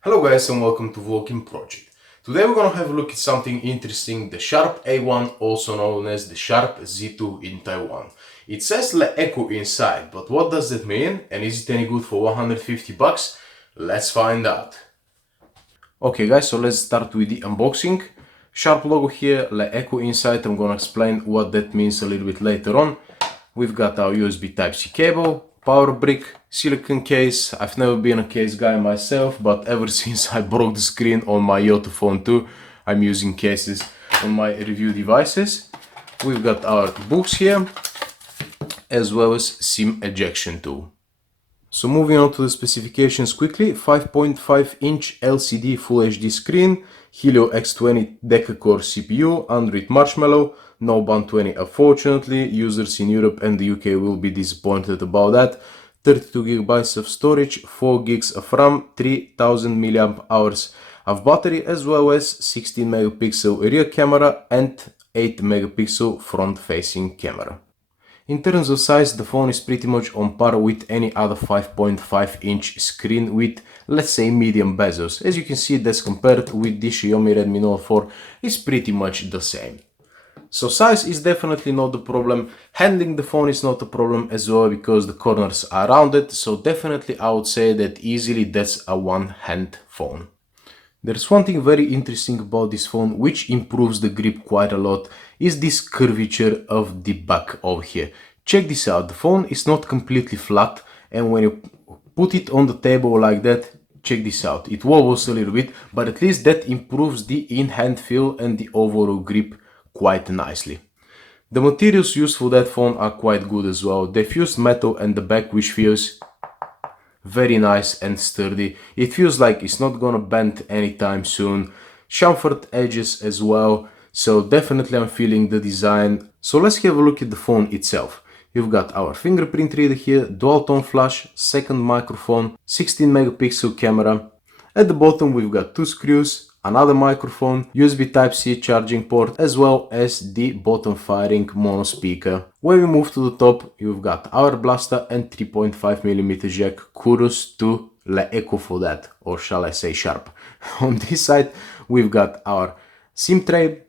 Hello guys and welcome to Vlogging Project. Today we're gonna have a look at something interesting, the Sharp A1, also known as the Sharp Z2 in Taiwan. It says LeEco inside, but what does that mean and is it any good for 150 bucks? Let's find out. Okay guys, so let's start with the unboxing. Sharp logo here, LeEco inside. I'm gonna explain what that means a little bit later on. We've got our USB Type-C cable, power brick, silicone case. I've never been a case guy myself, but ever since I broke the screen on my Yoto phone 2, I'm using cases on my review devices. We've got our books here, as well as SIM ejection tool. So moving on to the specifications quickly, 5.5-inch LCD Full HD screen, Helio X20 Deca-core CPU, Android Marshmallow, no Band 20 unfortunately. Users in Europe and the UK will be disappointed about that. 32 GB of storage, 4 GB of RAM, 3000 mAh of battery, as well as 16 megapixel rear camera and 8 megapixel front facing camera. In terms of size, the phone is pretty much on par with any other 5.5-inch screen with, let's say, medium bezels. As you can see, that's compared with the Xiaomi Redmi Note 4, is pretty much the same. So size is definitely not the problem. Handling the phone is not a problem as well because the corners are rounded. So definitely I would say that easily that's a one-hand phone. There's one thing very interesting about this phone which improves the grip quite a lot, is this curvature of the back over here. Check this out, the phone is not completely flat, and when you put it on the table like that, check this out, it wobbles a little bit, but at least that improves the in-hand feel and the overall grip quite nicely. The materials used for that phone are quite good as well. They've used metal and the back, which feels very nice and sturdy. It feels like it's not gonna bend anytime soon. Chamfered edges as well, so definitely I'm feeling the design. So let's have a look at the phone itself. You've got our fingerprint reader here, dual tone flash, second microphone, 16 megapixel camera. At the bottom we've got two screws, another microphone, USB Type-C charging port, as well as the bottom firing mono speaker. When we move to the top, you've got our blaster and 3.5mm jack. Kudos to LeEco for that, or shall I say Sharp. On this side, we've got our SIM tray.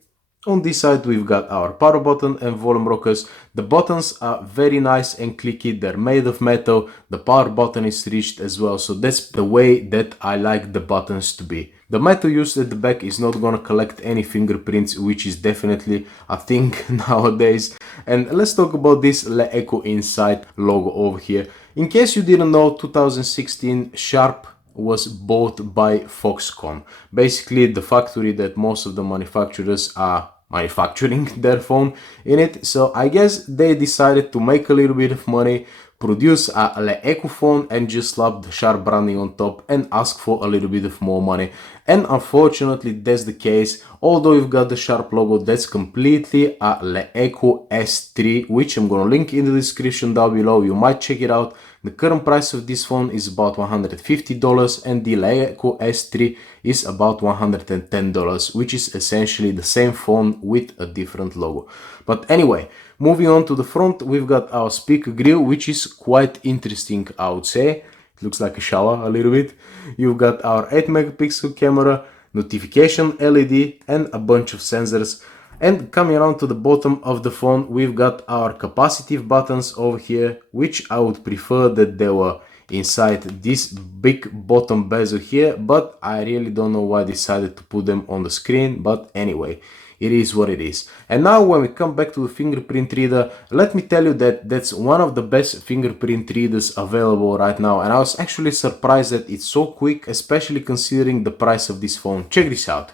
On this side, we've got our power button and volume rockers. The buttons are very nice and clicky. They're made of metal. The power button is reached as well. So that's the way that I like the buttons to be. The metal used at the back is not gonna collect any fingerprints, which is definitely a thing nowadays. And let's talk about this LeEco inside logo over here. In case you didn't know, 2016 Sharp was bought by Foxconn, basically the factory that most of the manufacturers are manufacturing their phone in it. So I guess they decided to make a little bit of money, produce a LeEco phone and just slap the Sharp branding on top and ask for a little bit of more money. And unfortunately that's the case. Although you've got the Sharp logo, that's completely a LeEco S3, which I'm gonna link in the description down below. You might check it out. The current price of this phone is about $150 and the LeEco S3 is about $110, which is essentially the same phone with a different logo. But anyway, moving on to the front, we've got our speaker grill, which is quite interesting, I would say. It looks like a shower a little bit. You've got our 8 megapixel camera, notification LED and a bunch of sensors. And coming around to the bottom of the phone, we've got our capacitive buttons over here, which I would prefer that they were inside this big bottom bezel here, but I really don't know why I decided to put them on the screen. But anyway, it is what it is. And now when we come back to the fingerprint reader, let me tell you that that's one of the best fingerprint readers available right now, and I was actually surprised that it's so quick, especially considering the price of this phone. Check this out.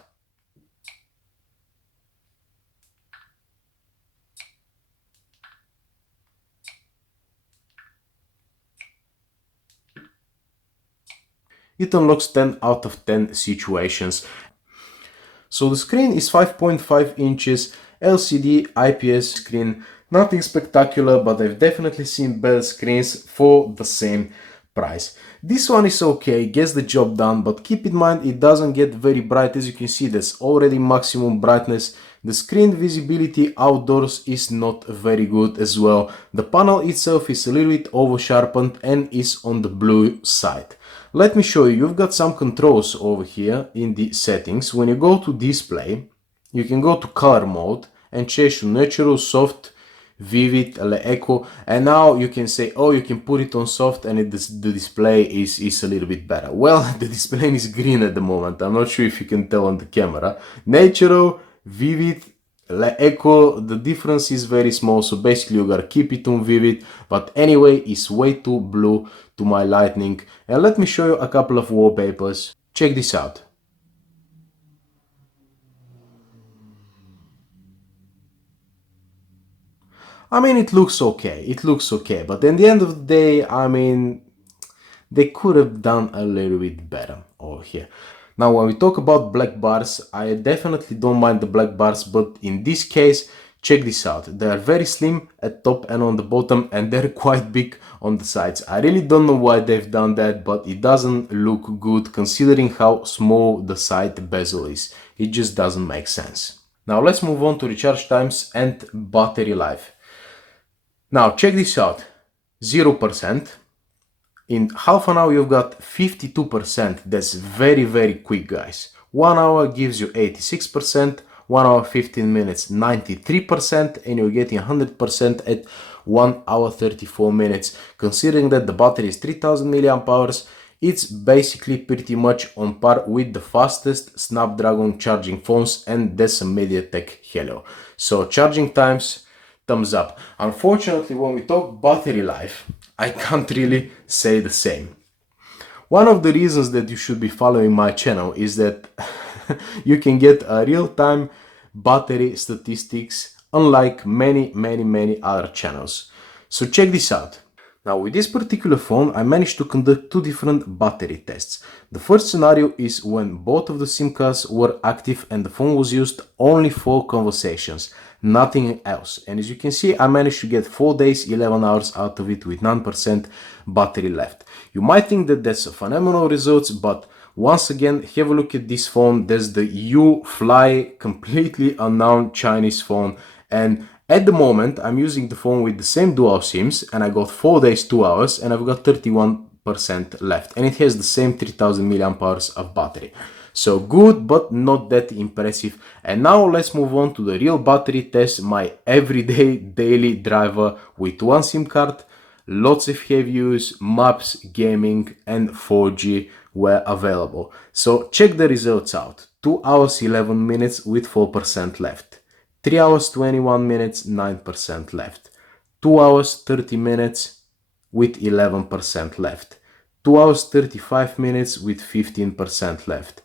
It unlocks 10 out of 10 situations. So the screen is 5.5 inches, LCD IPS screen, nothing spectacular, but I've definitely seen better screens for the same price. This one is okay, gets the job done, but keep in mind it doesn't get very bright. As you can see, that's already maximum brightness. The screen visibility outdoors is not very good as well. The panel itself is a little bit over sharpened and is on the blue side. Let me show you. You've got some controls over here in the settings. When you go to display, you can go to color mode and change to natural, soft, vivid, LeEco, and now you can say, oh, you can put it on soft and the display is a little bit better. Well, the display is green at the moment. I'm not sure if you can tell on the camera. Natural, vivid, LeEco, the difference is very small, so basically you gotta keep it on vivid, but anyway, it's way too blue to my lighting. And let me show you a couple of wallpapers. Check this out. I mean, it looks okay, but at the end of the day, I mean, they could have done a little bit better over here. Now, when we talk about black bars, I definitely don't mind the black bars, but in this case, check this out. They are very slim at top and on the bottom, and they're quite big on the sides. I really don't know why they've done that, but it doesn't look good considering how small the side bezel is. It just doesn't make sense. Now, let's move on to recharge times and battery life. Now, check this out. 0%. In half an hour you've got 52%. That's very quick, guys. 1 hour gives you 86%, 1 hour 15 minutes 93%, and you're getting 100% at 1 hour 34 minutes. Considering that the battery is 3000 milliamp hours, it's basically pretty much on par with the fastest Snapdragon charging phones, and that's a MediaTek Helio. So charging times, thumbs up. Unfortunately, when we talk battery life, I can't really say the same. One of the reasons that you should be following my channel is that you can get a real-time battery statistics unlike many other channels. So check this out. Now, with this particular phone, I managed to conduct two different battery tests. The first scenario is when both of the SIM cards were active and the phone was used only for conversations, nothing else. And as you can see, I managed to get 4 days, 11 hours out of it with 9% battery left. You might think that that's a phenomenal results, but once again, have a look at this phone. There's the U-Fly, completely unknown Chinese phone, and at the moment I'm using the phone with the same dual SIMs, and I got 4 days, 2 hours, and I've got 31% left, and it has the same 3000 milliamp hours of battery. So good, but not that impressive. And now let's move on to the real battery test, my everyday daily driver with one SIM card. Lots of heavy use, maps, gaming, and 4G were available. So check the results out. 2 hours 11 minutes with 4% left. 3 hours 21 minutes, 9% left. 2 hours 30 minutes with 11% left. 2 hours 35 minutes with 15% left.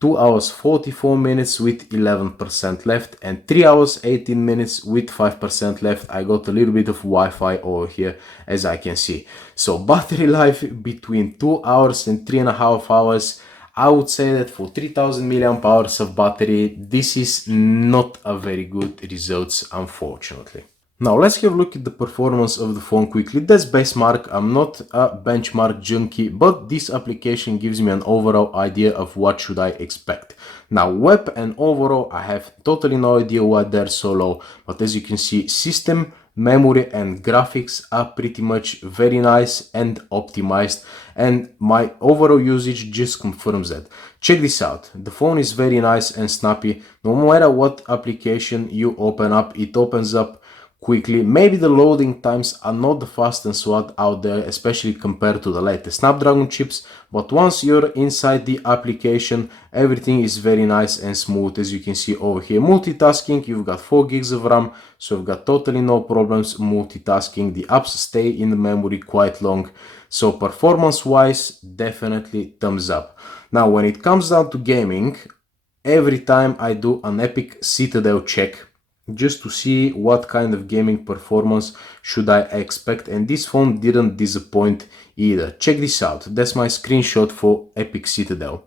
2 hours 44 minutes with 11% left, and 3 hours 18 minutes with 5% left. I got a little bit of Wi-Fi over here, as I can see. So battery life between 2 hours and 3.5 hours. I would say that for 3000 milliamp hours of battery, this is not a very good results, unfortunately. Now let's have a look at the performance of the phone quickly. That's benchmark. I'm not a benchmark junkie, but this application gives me an overall idea of what should I expect. Now web and overall, I have totally no idea why they're so low, but as you can see, system, memory and graphics are pretty much very nice and optimized, and my overall usage just confirms that. Check this out. The phone is very nice and snappy. No matter what application you open up, it opens up quickly. Maybe the loading times are not the fastest one out there, especially compared to the latest Snapdragon chips, but once you're inside the application, everything is very nice and smooth. As you can see over here, multitasking, you've got 4 gigs of RAM, so you've got totally no problems multitasking. The apps stay in the memory quite long, so performance wise, definitely thumbs up. Now when it comes down to gaming, every time I do an Epic Citadel check just to see what kind of gaming performance should I expect, and this phone didn't disappoint either. Check this out. That's my screenshot for Epic Citadel.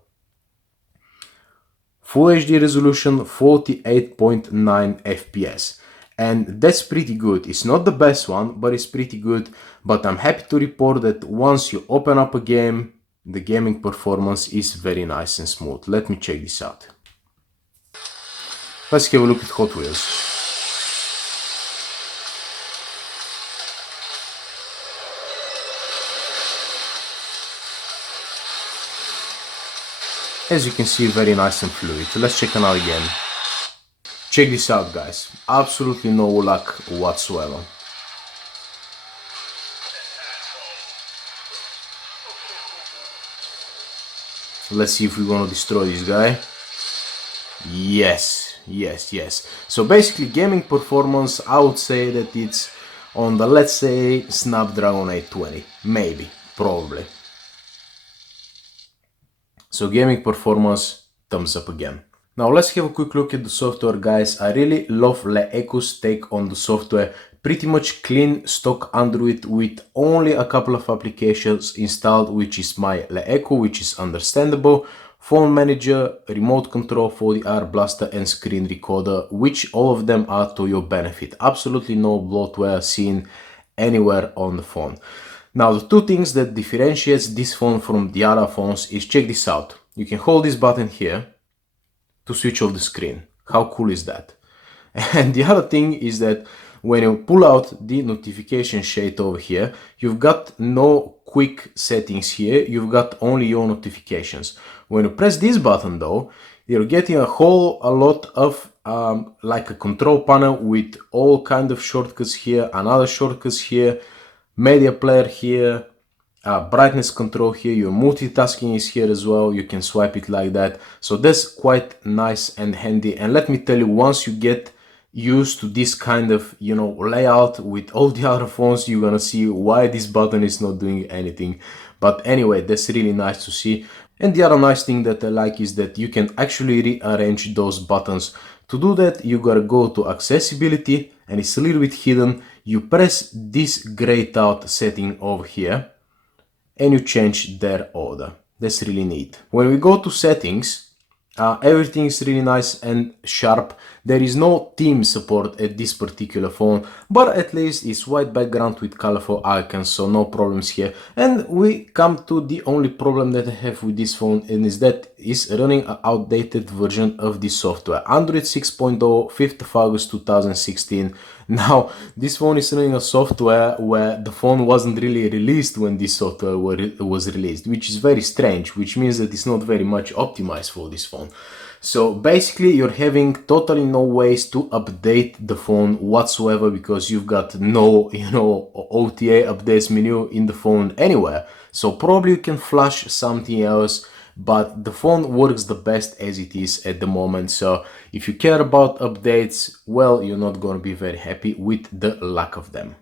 Full HD resolution, 48.9 FPS, and that's pretty good. It's not the best one, but it's pretty good. But I'm happy to report that once you open up a game, the gaming performance is very nice and smooth. Let me check this out. Let's have a look at Hot Wheels. As you can see, very nice and fluid. Let's check it out again. Check this out, guys. Absolutely no lag whatsoever. Let's see if we're gonna destroy this guy. Yes, yes, yes. So basically, gaming performance, I would say that it's on the, let's say, Snapdragon 820. Maybe, probably. So gaming performance, thumbs up again. Now let's have a quick look at the software, guys. I really love LeEco's take on the software. Pretty much clean stock Android with only a couple of applications installed, which is my LeEco, which is understandable. Phone manager, remote control for the R blaster and screen recorder, which all of them are to your benefit. Absolutely no bloatware seen anywhere on the phone. Now the two things that differentiates this phone from the other phones is, check this out. You can hold this button here to switch off the screen. How cool is that? And the other thing is that when you pull out the notification shade over here, you've got no quick settings here, you've got only your notifications. When you press this button though, you're getting a lot of like a control panel with all kind of shortcuts here, another shortcuts here, media player here, brightness control here, your multitasking is here as well, you can swipe it like that. So that's quite nice and handy. And let me tell you, once you get used to this kind of, you know, layout with all the other phones, you're gonna see why this button is not doing anything. But anyway, that's really nice to see. And the other nice thing that I like is that you can actually rearrange those buttons. To do that, you gotta go to accessibility, and it's a little bit hidden. You press this grayed out setting over here and you change their order. That's really neat. When we go to settings, everything is really nice and sharp. There is no theme support at this particular phone, but at least it's white background with colorful icons, so no problems here. And we come to the only problem that I have with this phone, and is that it's running an outdated version of this software. Android 6.0, 5th of August 2016. Now, this phone is running a software where the phone wasn't really released when this software was released, which is very strange, which means that it's not very much optimized for this phone. So basically you're having totally no ways to update the phone whatsoever, because you've got no, you know, OTA updates menu in the phone anywhere. So probably you can flash something else, but the phone works the best as it is at the moment. So if you care about updates, well, you're not going to be very happy with the lack of them.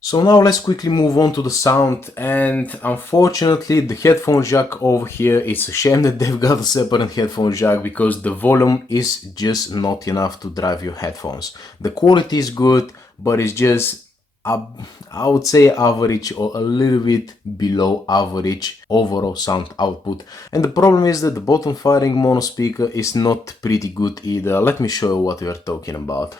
So now let's quickly move on to the sound, and unfortunately the headphone jack over here, it's a shame that they've got a separate headphone jack, because the volume is just not enough to drive your headphones. The quality is good, but it's just, I would say, average or a little bit below average overall sound output. And the problem is that the bottom firing mono speaker is not pretty good either. Let me show you what we are talking about.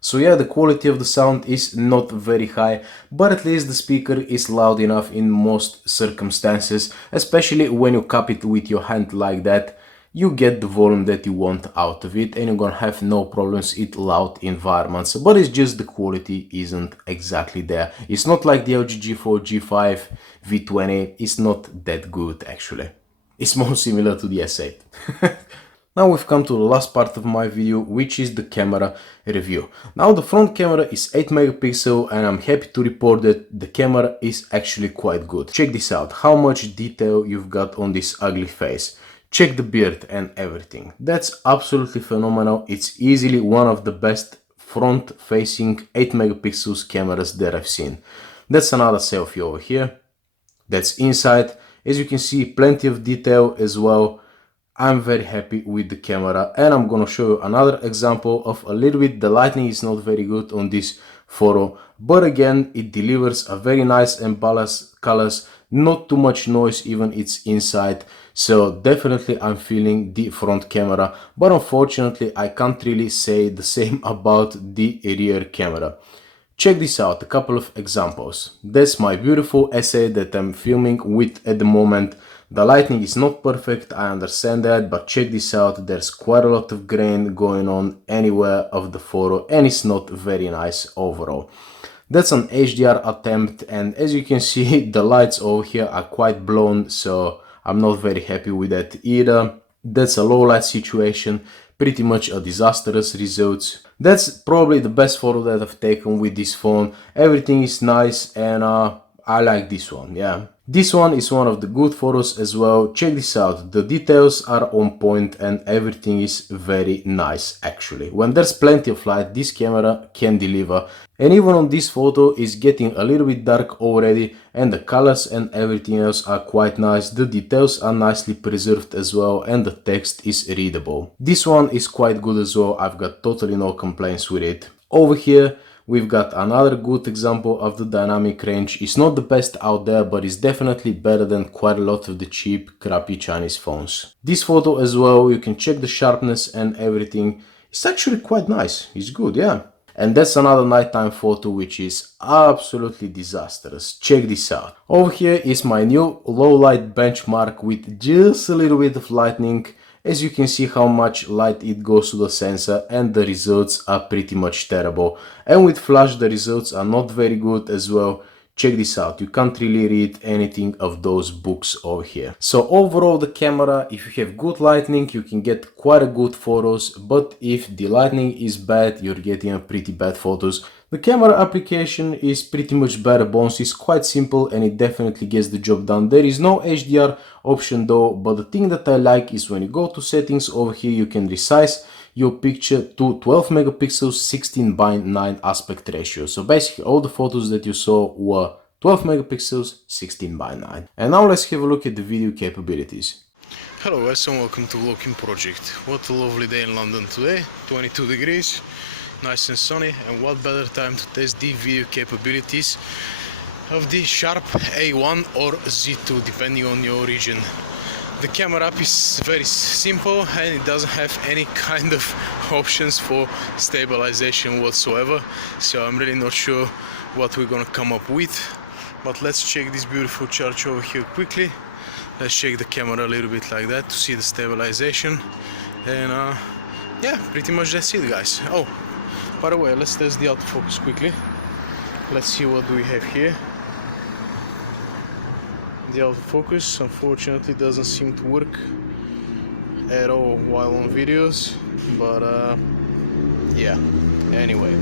So yeah, the quality of the sound is not very high, but at least the speaker is loud enough in most circumstances, especially when you cup it with your hand like that. You get the volume that you want out of it, and you're gonna have no problems in loud environments, but it's just the quality isn't exactly there. It's not like the LG G4, G5, V20, it's not that good actually. It's more similar to the S8. Now we've come to the last part of my video, which is the camera review. Now the front camera is 8 megapixel, and I'm happy to report that the camera is actually quite good. Check this out, how much detail you've got on this ugly face. Check the beard and everything. That's absolutely phenomenal. It's easily one of the best front facing 8 megapixels cameras that I've seen. That's another selfie over here. That's inside. As you can see, plenty of detail as well. I'm very happy with the camera, and I'm gonna show you another example of a little bit. The lighting is not very good on this photo, but again, it delivers a very nice and balanced colors, not too much noise even it's inside. So definitely I'm feeling the front camera, but unfortunately I can't really say the same about the rear camera. Check this out, a couple of examples. That's my beautiful essay that I'm filming with at the moment. The lighting is not perfect, I understand that, but check this out, there's quite a lot of grain going on anywhere of the photo and it's not very nice overall. That's an HDR attempt, and as you can see the lights over here are quite blown, so I'm not very happy with that either. That's a low light situation, pretty much a disastrous result. That's probably the best photo that I've taken with this phone. Everything is nice and I like this one, yeah. This one is one of the good photos as well. Check this out, the details are on point and everything is very nice actually. When there's plenty of light, this camera can deliver. And even on this photo is getting a little bit dark already and the colors and everything else are quite nice. The details are nicely preserved as well and the text is readable. This one is quite good as well, I've got totally no complaints with it. Over here we've got another good example of the dynamic range. It's not the best out there, but it's definitely better than quite a lot of the cheap, crappy Chinese phones. This photo as well, you can check the sharpness and everything. It's actually quite nice. It's good, yeah. And that's another nighttime photo which is absolutely disastrous. Check this out. Over here is my new low light benchmark with just a little bit of lightning. As you can see how much light it goes to the sensor and the results are pretty much terrible. And with flash the results are not very good as well. Check this out, you can't really read anything of those books over here. So overall the camera, if you have good lighting, you can get quite a good photos, but if the lighting is bad, you're getting a pretty bad photos. The camera application is pretty much bare bones, it's quite simple and it definitely gets the job done. There is no HDR option though, but the thing that I like is when you go to settings over here, you can resize your picture to 12 megapixels 16:9 aspect ratio. So basically all the photos that you saw were 12 megapixels 16:9. And now let's have a look at the video capabilities. Hello guys and welcome to LeEco Project. What a lovely day in London today, 22 degrees, nice and sunny, and what better time to test the video capabilities of the Sharp A1 or Z2 depending on your region. The camera app is very simple and it doesn't have any kind of options for stabilization whatsoever, so I'm really not sure what we're gonna come up with. But let's check this beautiful chart over here quickly. Let's shake the camera a little bit like that to see the stabilization, and yeah, pretty much that's it guys. Oh, by the way, let's test the autofocus quickly. Let's see what do we have here. The autofocus unfortunately doesn't seem to work at all while on videos, but yeah, anyway.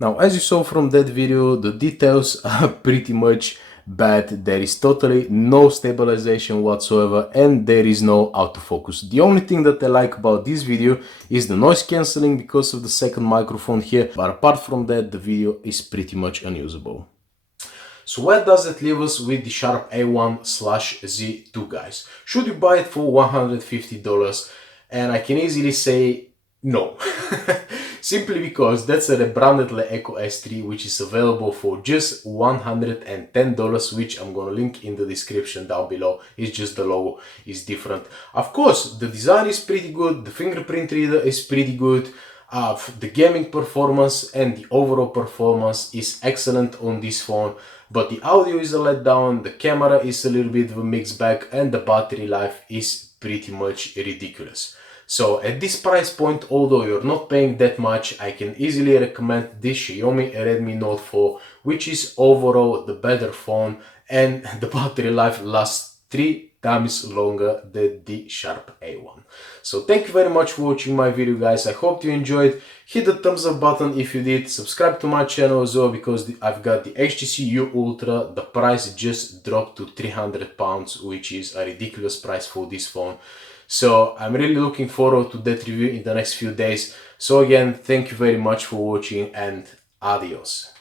Now as you saw from that video, the details are pretty much bad. There is totally no stabilization whatsoever and there is no autofocus. The only thing that I like about this video is the noise cancelling because of the second microphone here, but apart from that the video is pretty much unusable. So where does it leave us with the Sharp A1/Z2 guys? Should you buy it for $150? And I can easily say no. Simply because that's a rebranded LeEco S3 which is available for just $110, which I'm gonna link in the description down below. It's just the logo is different. Of course, the design is pretty good, the fingerprint reader is pretty good, the gaming performance and the overall performance is excellent on this phone, but the audio is a letdown, the camera is a little bit of a mixed bag, and the battery life is pretty much ridiculous. So at this price point, although you're not paying that much, I can easily recommend this Xiaomi Redmi Note 4, which is overall the better phone, and the battery life lasts 3 times longer than the Sharp A1. So thank you very much for watching my video guys, I hope you enjoyed. Hit the thumbs up button if you did, subscribe to my channel as well because I've got the HTC U Ultra, the price just dropped to £300, which is a ridiculous price for this phone. So I'm really looking forward to that review in the next few days. So again, thank you very much for watching and adios.